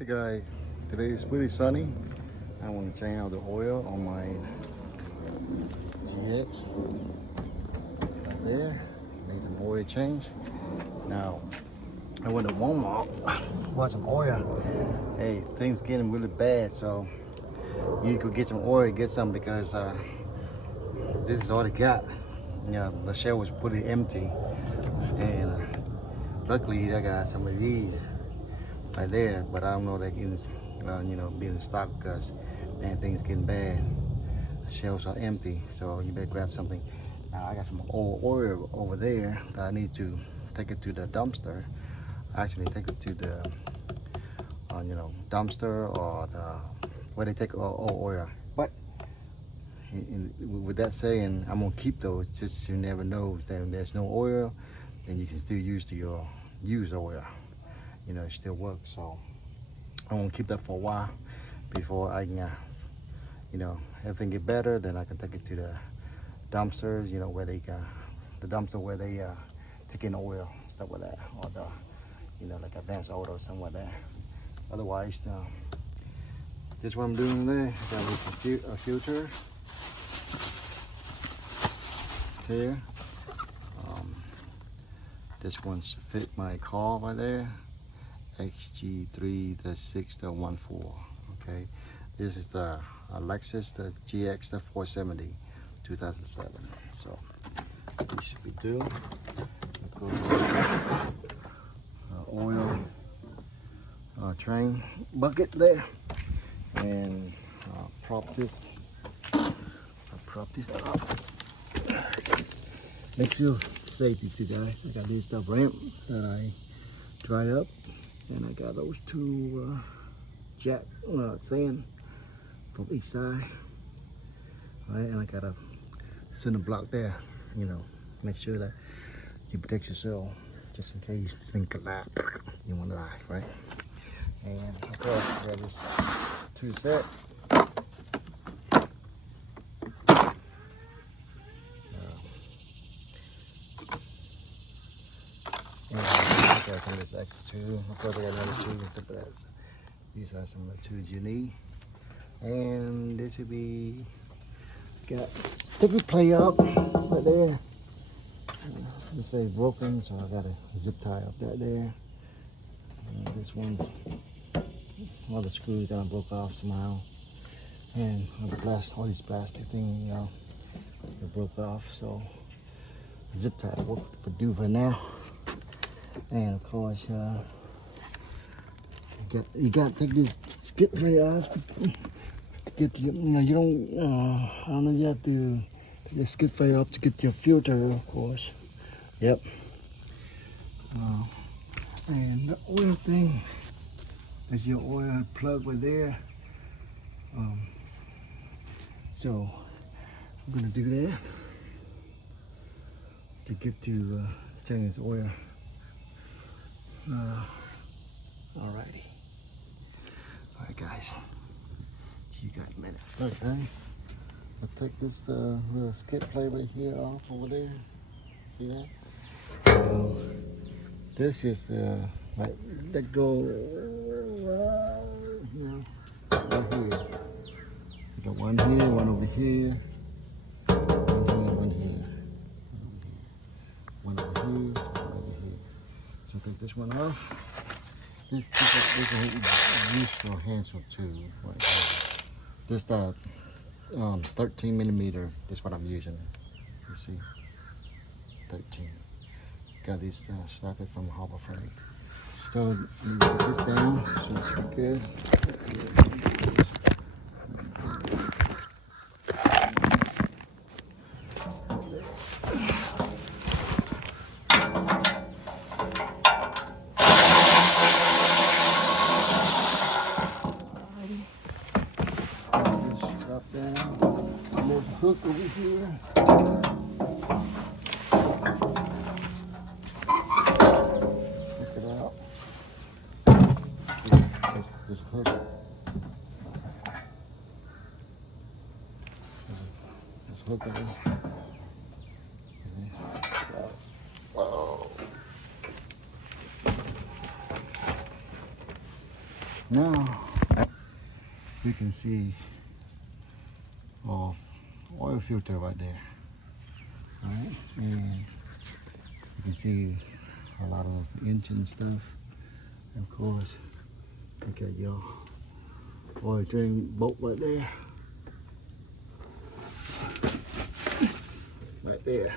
Hey guys, today is pretty sunny. I want to change out the oil on my GX right there. Need some oil change. Now I went to Walmart, bought some oil. Hey, things getting really bad, so you need to go get some oil, get some, because this is all they got. You know, the shelf was pretty empty, and luckily I got some of these right there, but I don't know they can, be in stock because, man, things getting bad. The shelves are empty, so you better grab something. Now I got some old oil over there that I need to take it to the dumpster. Actually, take it to the, dumpster or the where they take old oil. But with that saying, I'm gonna keep those just so you never know. If there's no oil, then you can still use your used oil. You know, it still works. So I'm gonna keep that for a while before I can, everything get better. Then I can take it to the dumpsters. Where they the dumpster where they take in oil, stuff like that, or the, like Advanced Auto or something like that. Otherwise, just what I'm doing there. I got a filter here. This one's fit my car right there. XG3-6-14. Okay, this is the LEXUS GX470 2007. So this should be due. Oil train bucket there, and prop this up. Makes you safety too, guys. I got this stuff ramp that I dried up, and I got those two jack sand from each side, right? And I got a center block there. Make sure that you protect yourself just in case this thing collapse. You want to die, right? And of course, I got this two set. Some of this extra too. Of course, I got another tube and stuff like that. So these are some of the tubes you need. And this would be got thickly play up right there. It's very broken, so I got a zip tie up that there. And this one, all the screws kind of broke off somehow, and all these plastic things, they broke off. So zip tie will do for now. And of course, you got to take this skip plate off to get you don't. I don't know. You have to take the skip plate off to get your filter, of course. Yep. And the oil thing is your oil plug right there. So I'm gonna do that to get to change this oil. Alrighty. Alright, guys. See you guys in a minute. Okay. I'll take this little skip plate right here off over there. See that? This is like that go right here. You got one here, one over here, one here, one over here. So take this one off. This is useful hands too. Right here. This 13 millimeter is what I'm using. You see, 13. Got these slapped from Harbor Freight. So you put this down, so it's good. There's a hook over here. Hook it out. This hook. This hook over here. Now we can see oil filter right there. All right, and you can see a lot of the engine stuff. And of course, look at your oil drain bolt right there. Right there.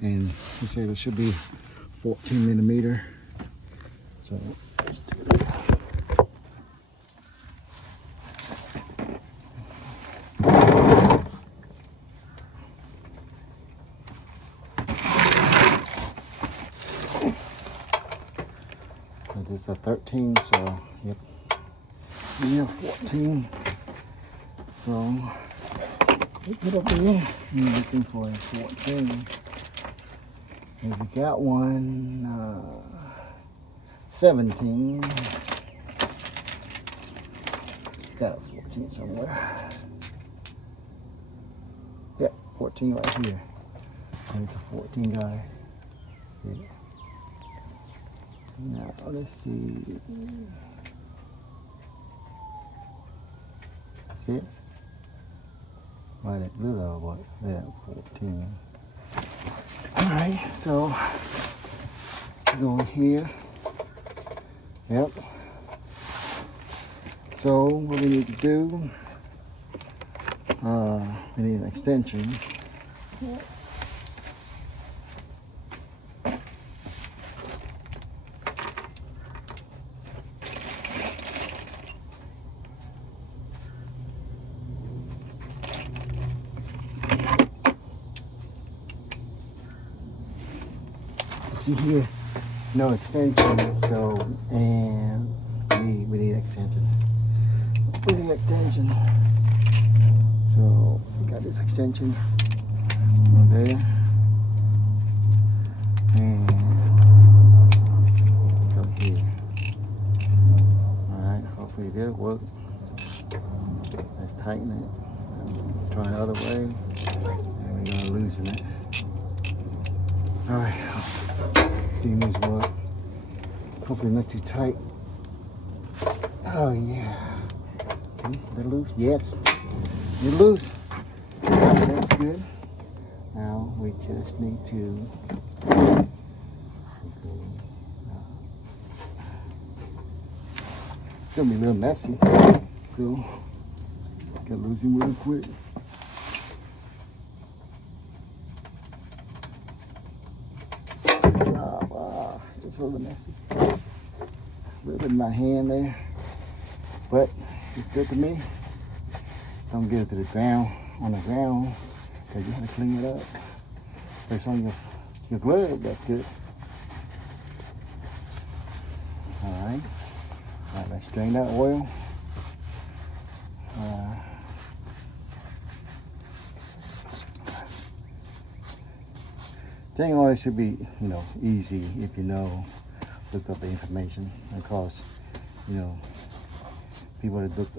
And they say there should be 14 millimeter. So let's do that. It's a 13, so yep. Yeah, 14. So look it up there. You're looking for a 14. If you got one, 17. Got a 14 somewhere. Yeah, 14 right here. There's a 14 guy. Yeah. Now let's see. See it? Right, that little boy. Yeah, 14. Alright, so go in here. Yep. So what we need to do, we need an extension. See here, no extension, so, and we need extension. We need extension. So we got this extension right there. And go here. Alright, hopefully that works. Let's tighten it. Try the other way. And we're gonna loosen it. Alright. See this work. Hopefully not too tight. Oh yeah. Okay, they're loose? Yes. You're loose. That's good. Now we just need to it's gonna be a little messy. So gotta loosen real quick. Just a little messy. A little bit in my hand there. But it's good to me. Don't get it to the ground, on the ground, because you have to clean it up. If it's on your glove, that's good. Alright. Alright, let's drain that oil. Draining oil should be, easy if you look up the information. Of course, people that look,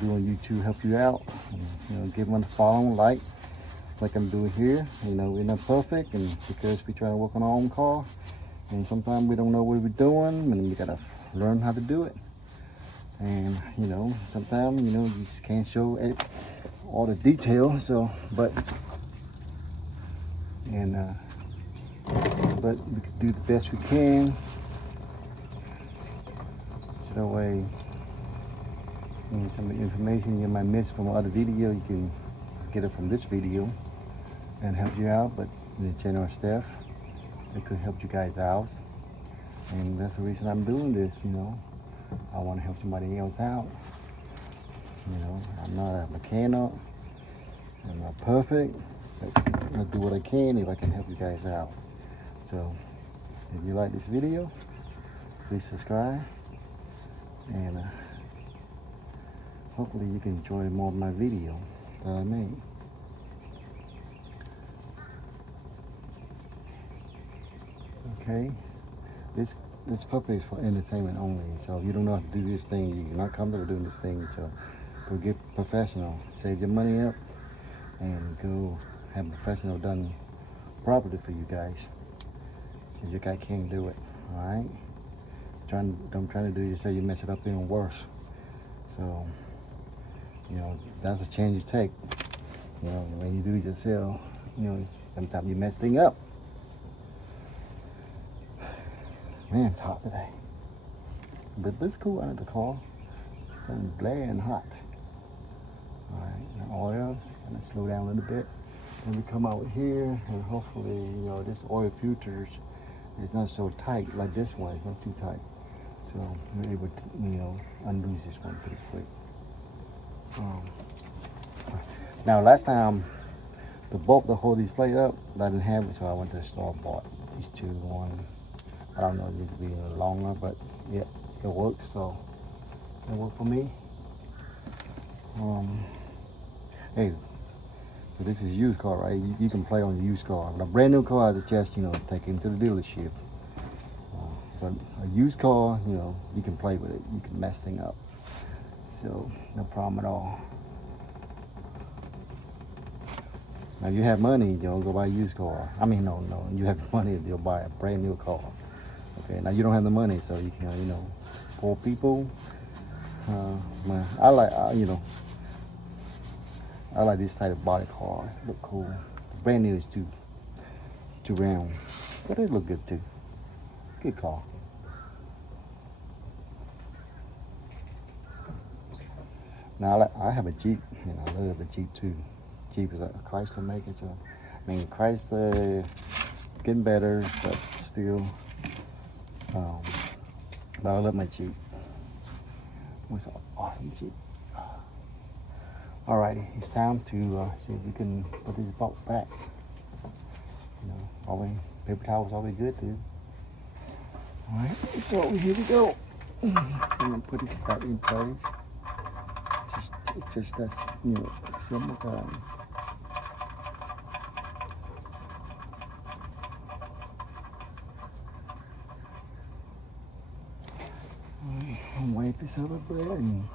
doing YouTube help you out. And, give them a follow, like I'm doing here. We're not perfect, and because we try to work on our own car, and sometimes we don't know what we're doing, and we gotta learn how to do it. And sometimes you just can't show it, all the detail. So, but we can do the best we can. So that way, some of the information you might miss from other video, you can get it from this video and help you out. But the general staff, it could help you guys out, and that's the reason I'm doing this. I want to help somebody else out. I'm not a mechanic, I'm not perfect, but I'll do what I can if I can help you guys out. So if you like this video, please subscribe, and hopefully you can enjoy more of my video that I made. Okay, this puppy is for entertainment only. So if you don't know how to do this thing, you're not comfortable doing this thing, so go get professional. Save your money up and go have a professional done properly for you guys, because your guy can't do it. All right, I'm trying to do yourself, you mess it up even worse. So, you know, that's a change you take. You know, when you do it yourself, you know, sometimes you mess things up. Man, it's hot today. But it's cool out of the car. It's so blaring hot. Alright, the oils, gonna slow down a little bit. Then we come out here and hopefully, you know, this oil filters is not so tight like this one. It's not too tight. So we're able to, you know, undo this one pretty quick. Now last time, the bolt to hold these plates up, I didn't have it, so I went to the store and bought these two. One, I don't know, it needs to be a little longer, but yeah, it works, so it worked for me. Hey, so this is a used car, right? You can play on the used car. But a brand new car, I suggest, you know, take it to the dealership. But a used car, you know, you can play with it. You can mess things up. So, no problem at all. Now, you have money, you know, go buy a used car. I mean, no, you have money, you'll buy a brand new car. Okay, now you don't have the money, so you can, you know, poor people. Man, I like, you know, I like this type of body car. Look cool. Brand new is too round, but it look good too. Good car. Now I have a Jeep, and I love the Jeep too. Jeep is a Chrysler maker, so I mean Chrysler getting better, but still. But I love my Jeep. It's an awesome Jeep. Alrighty, it's time to see if we can put this bolt back. You know, always paper towel's always good too. Alright, so here we go. I'm gonna put it back in place. Just that's, you know, simple time. Alright, I'll wipe this out a bit and,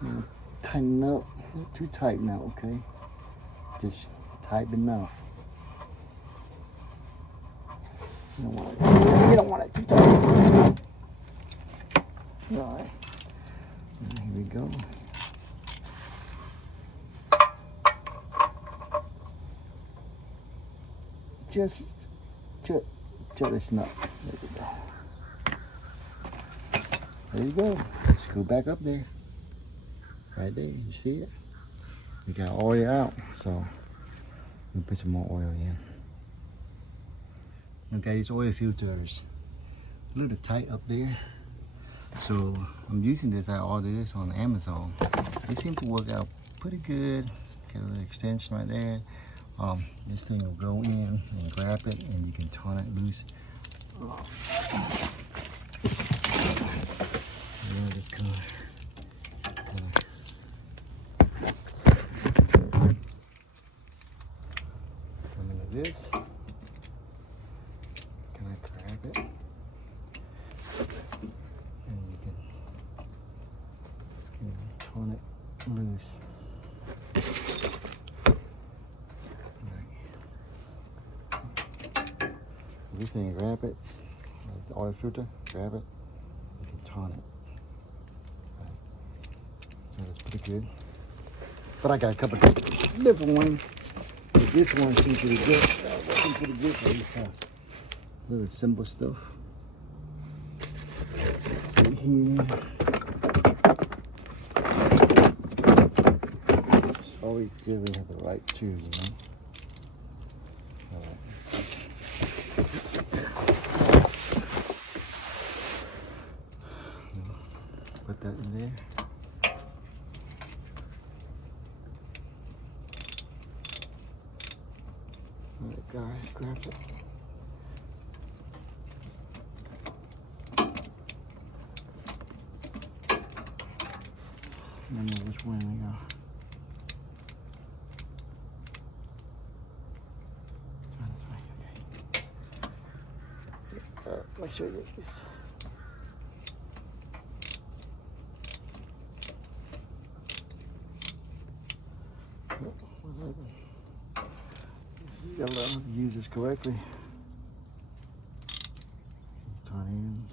you know, tighten up. Not too tight now, okay? Just tight enough. You don't want it too tight. Alright. Here we go. Just this nut. There we go. There you go. Screw back up there. Right there, you see it? We got oil out, so we put some more oil in. Okay, these oil filters a little tight up there, so I'm using this. I ordered this on Amazon. It seems to work out pretty good. Got a little extension right there. This thing will go in and grab it, and you can turn it loose. Yeah, that's good. This, can I grab it? And you can turn it loose. Right. This thing, grab it, the oil filter, grab it, you can turn it. Right. So that's pretty good. But I got a couple of different ones. This one seems pretty good. Seems pretty good for this little simple stuff. Let's see here. It's always good we have the right tube, you know. All right, let's see. Put that in there. Alright guys, grab it. I don't know which one we got. Okay. Make sure you get this. You gotta learn how to use this correctly. Turn in.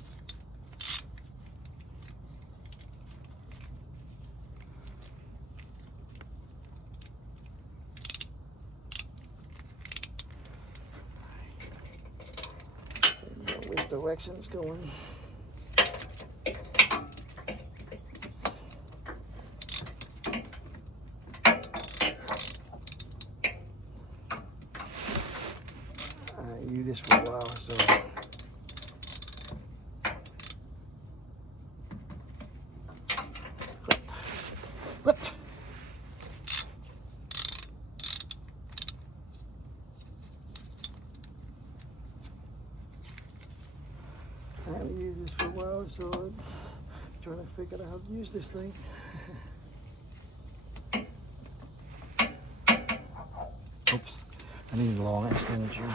directions going. I use this for a while, so. What? I haven't used this for a while, so I'm trying to figure out how to use this thing. Oops, I need a long extension.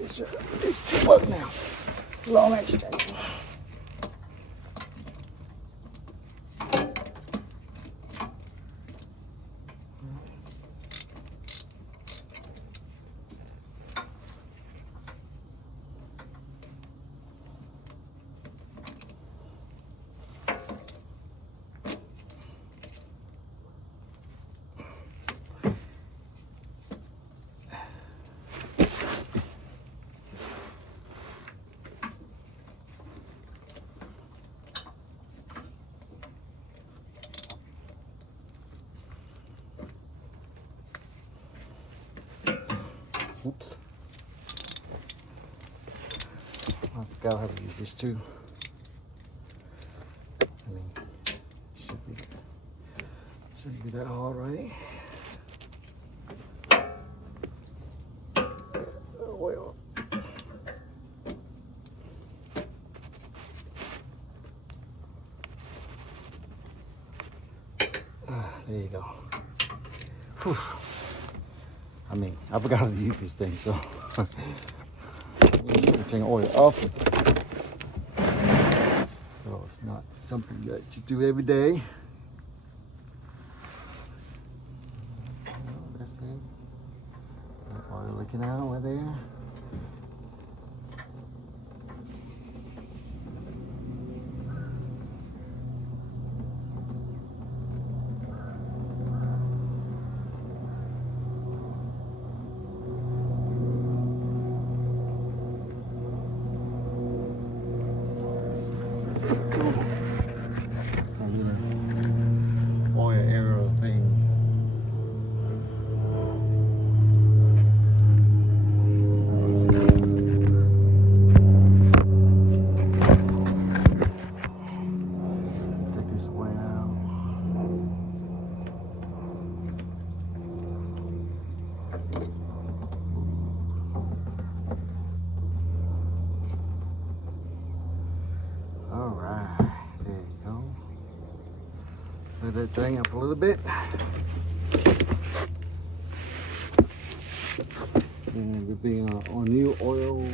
It's too work now. Long extension. Oops. I forgot how to use this too. I mean, shouldn't be that hard, right? Oil. There you go. Whew. I mean, I forgot how to use this thing, so take oil off it. So it's not something that you do every day. That's it. Oil leaking out right there. Let that drain up a little bit. And we'll be on new oil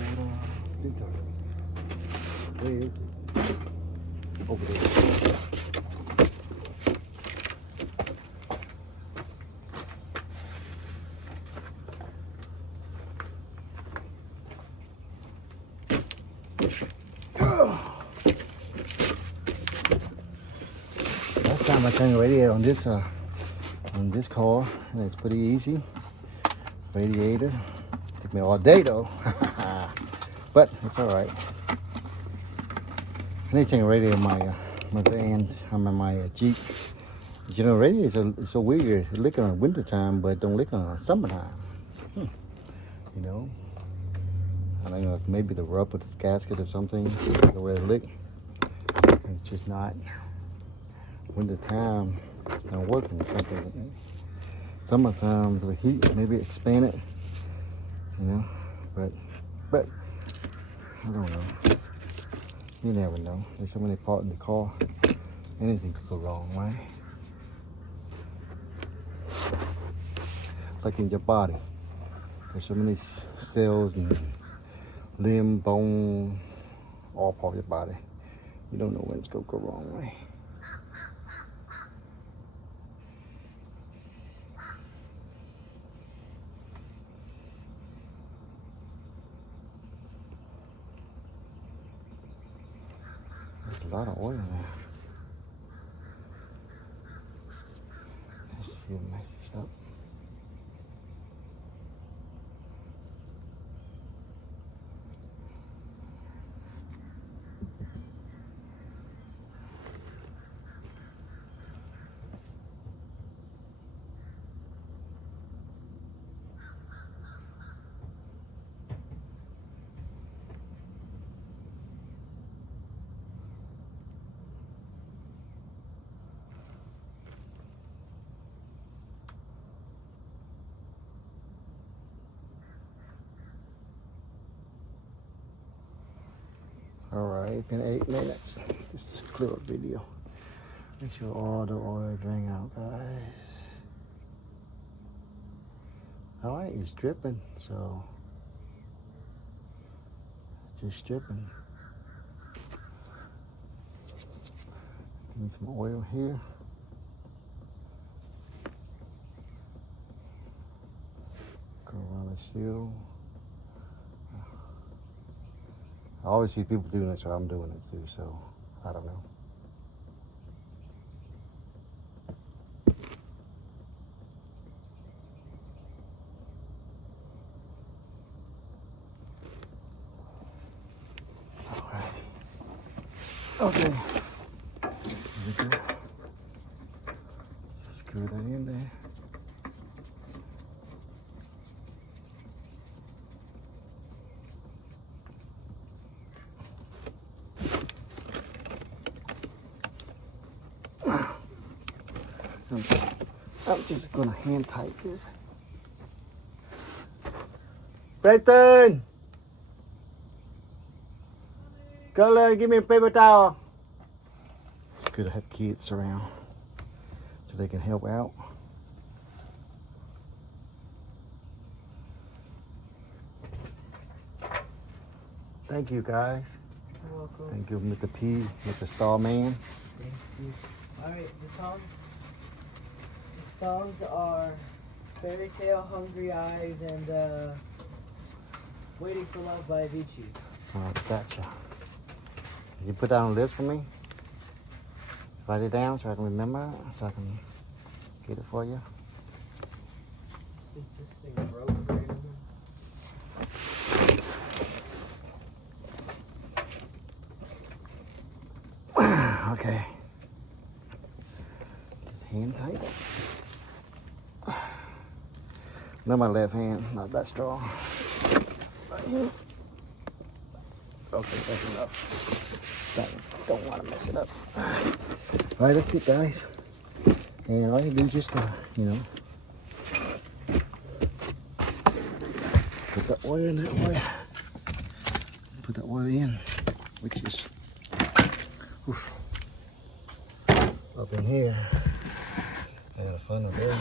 filter. Where is it? Over there. Last time I turned the radiator on this car, and it's pretty easy. Radiator took me all day though, but it's all right. I need to change the radiator on my van. I'm in my Jeep. You know, radiator is so weird. It lick on winter time, but don't lick on summertime. You know, I don't know if maybe the rub with this gasket or something, the way it lick. It's just not. Winter time, it's not working or something. Summertime, the heat maybe expand it, you know, but I don't know. You never know. There's so many parts in the car. Anything could go wrong, right? Like in your body, there's so many cells and limb, bone, all part of your body. You don't know when it's gonna go wrong, right? a lot of oil in there. Let's see what mess this up. Alright, been 8 minutes. This is a clear video. Make sure all the oil drain out, guys. Alright, it's dripping, so just dripping. Give me some oil here. Go around the seal. I always see people doing it, so I'm doing it too, so I don't know. All right. Okay. Here we go. Just screw that in there. I'm just gonna hand tight this. Brayton! Go give me a paper towel. It's good to have kids around so they can help out. Thank you, guys. You're welcome. Thank you, Mr. P, Mr. Starman. Thank you. Alright, the songs are Fairy Tale, Hungry Eyes, and Waiting for Love by Avicii. Gotcha. Can you put that on the list for me? Write it down so I can remember, so I can get it for you. I think this thing broke right now. Okay. Just hand tight. Not my left hand, not that strong. Right here. Okay, that's enough. Don't want to mess it up. All right, that's it, guys. And all you do is just, you know, put the oil in that oil. Put the oil in, which is oof, up in here. I got a funnel there.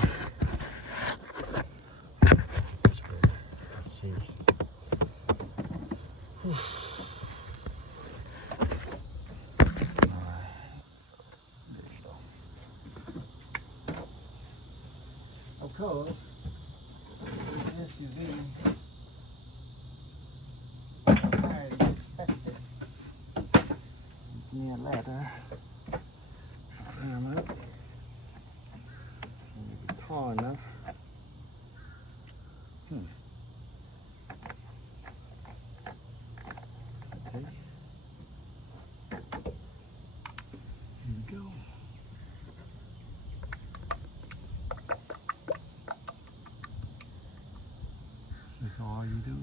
That's good. Let's see. Oof. Of course, this SUV, I expected. Give me a ladder. Climb up. Maybe tall enough. Okay. Here we go. That's all you do.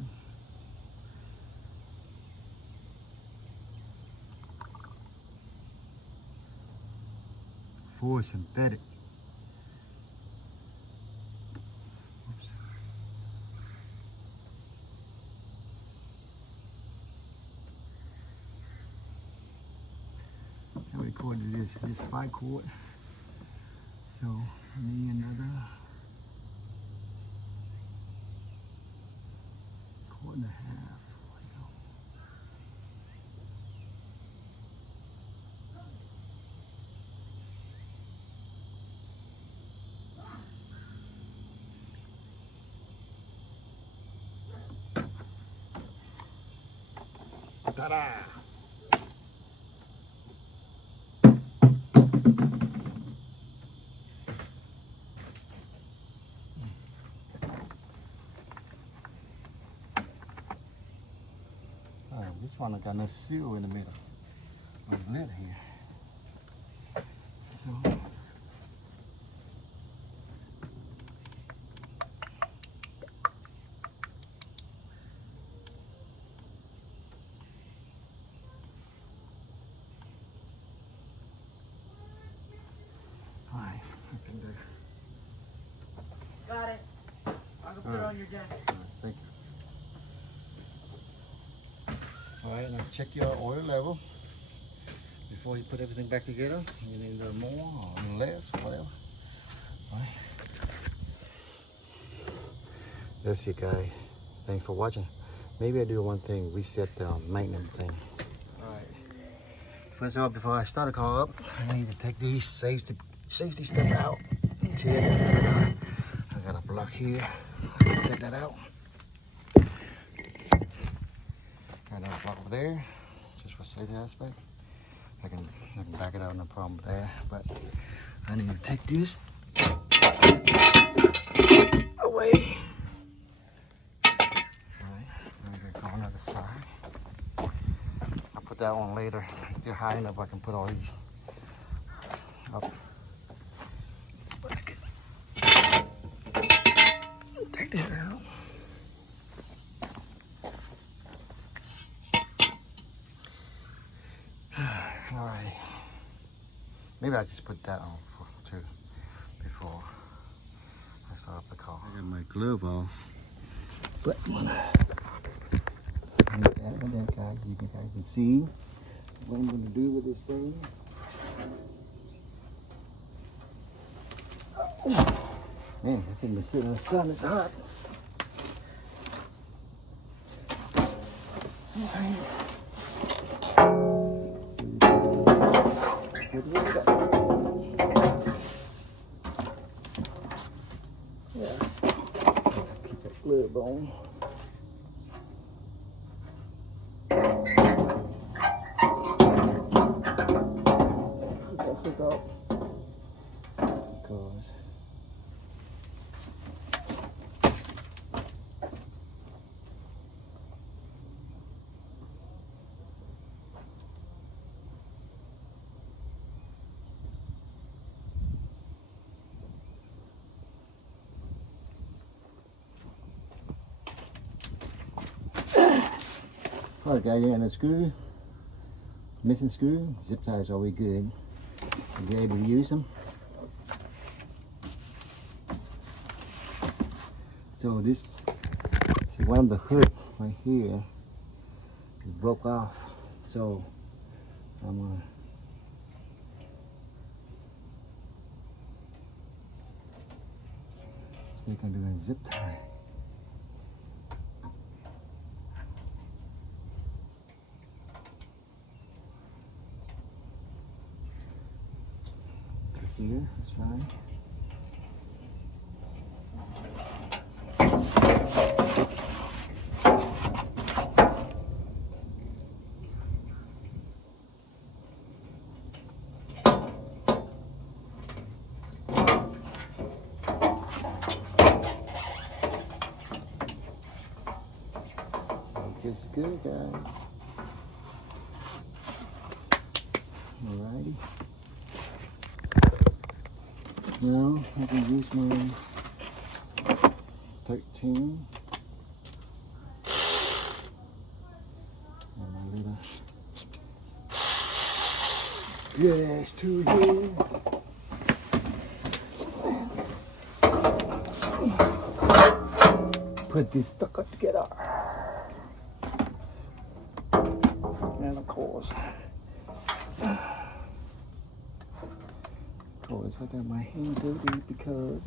Full synthetic. Oops. How many cord is this? This 5 cord. So I need another cord and a half. Ta-da! this one I got no seal in the middle. No lid here. So alright, I can do. Got it. I can put it on your desk. Thank you. Alright, now check your oil level before you put everything back together. You need a little more or less, whatever. Alright. That's it, guys. Thanks for watching. Maybe I do one thing, reset the maintenance thing. Alright. First of all, before I start the car up, I need to take these safety stuff out. I got a block here. Take that out. Got another block over there, just for safety aspect. I can back it out, no problem there. But I need to take this away. Alright, I'm gonna go on the other side. I'll put that on later. It's still high enough I can put all these up. But I can take this out. Alright. Maybe I just put that on too before I start up the car. I got my glove off. But I'm gonna make that with that guy. You guys can see what I'm gonna do with this thing. Oh, man, I think it's sitting in the sun, it's hot. Okay. Yeah, keep that glove on. Put that hook up because alright guys, you got a screw, missing screw, zip ties are always good. You'll be able to use them. So this, see one of the hood right here is broke off. So I'm gonna see if I can do a zip tie. Here, that's fine. It's good, guys. Alrighty. Now I can use my 13 and my little good ass tool here. Put this sucker together. And of course, I got my hands dirty because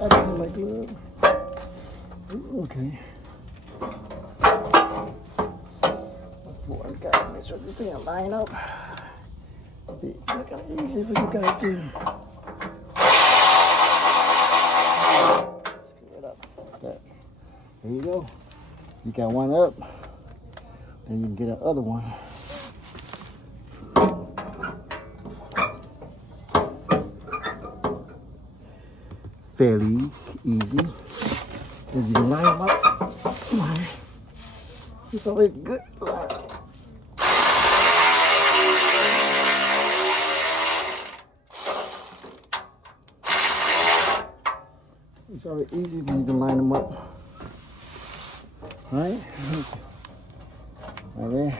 I don't have my glove. Okay. Boy, I gotta make sure this thing will line up. Be kind of easy for you guys to screw it up. There you go. You got one up, then you can get another one. Fairly easy. As you can line them up, It's always good. It's always easy when you can line them up. Right? Right there.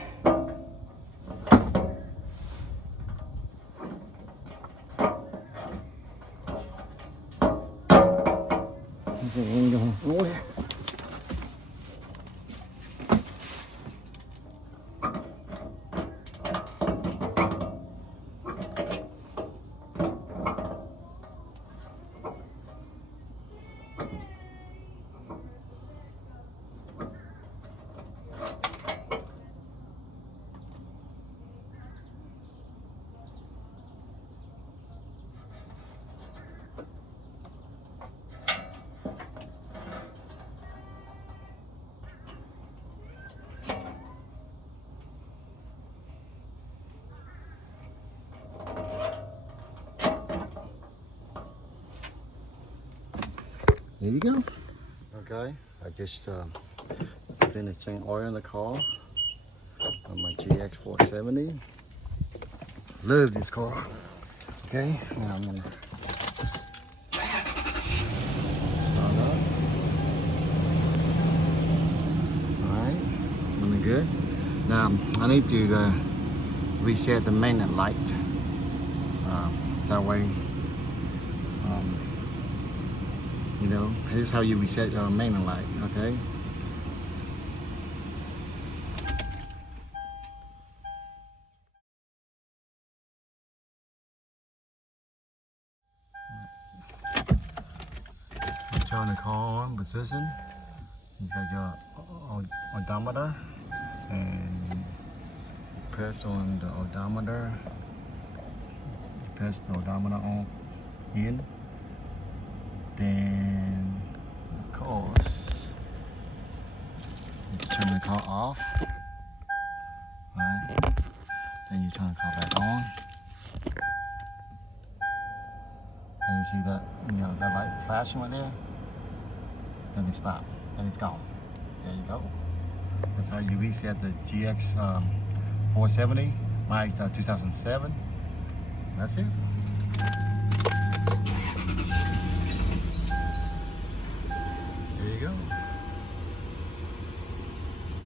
There you go. Okay, I just finished changing oil in the car on my GX470. Love this car. Okay, now I'm gonna start up. Alright, looking good. Now I need to reset the maintenance light. That way, you know, this is how you reset your maintenance light, okay? Turn the car on position. You got your odometer, and you press on the odometer. You press the odometer on in. Then, of course, you turn the car off. Right. Then you turn the car back on. And you see that, you know, that light flashing right there. Then it stops. Then it's gone. There you go. That's how you reset the GX470. Mine's 2007. That's it.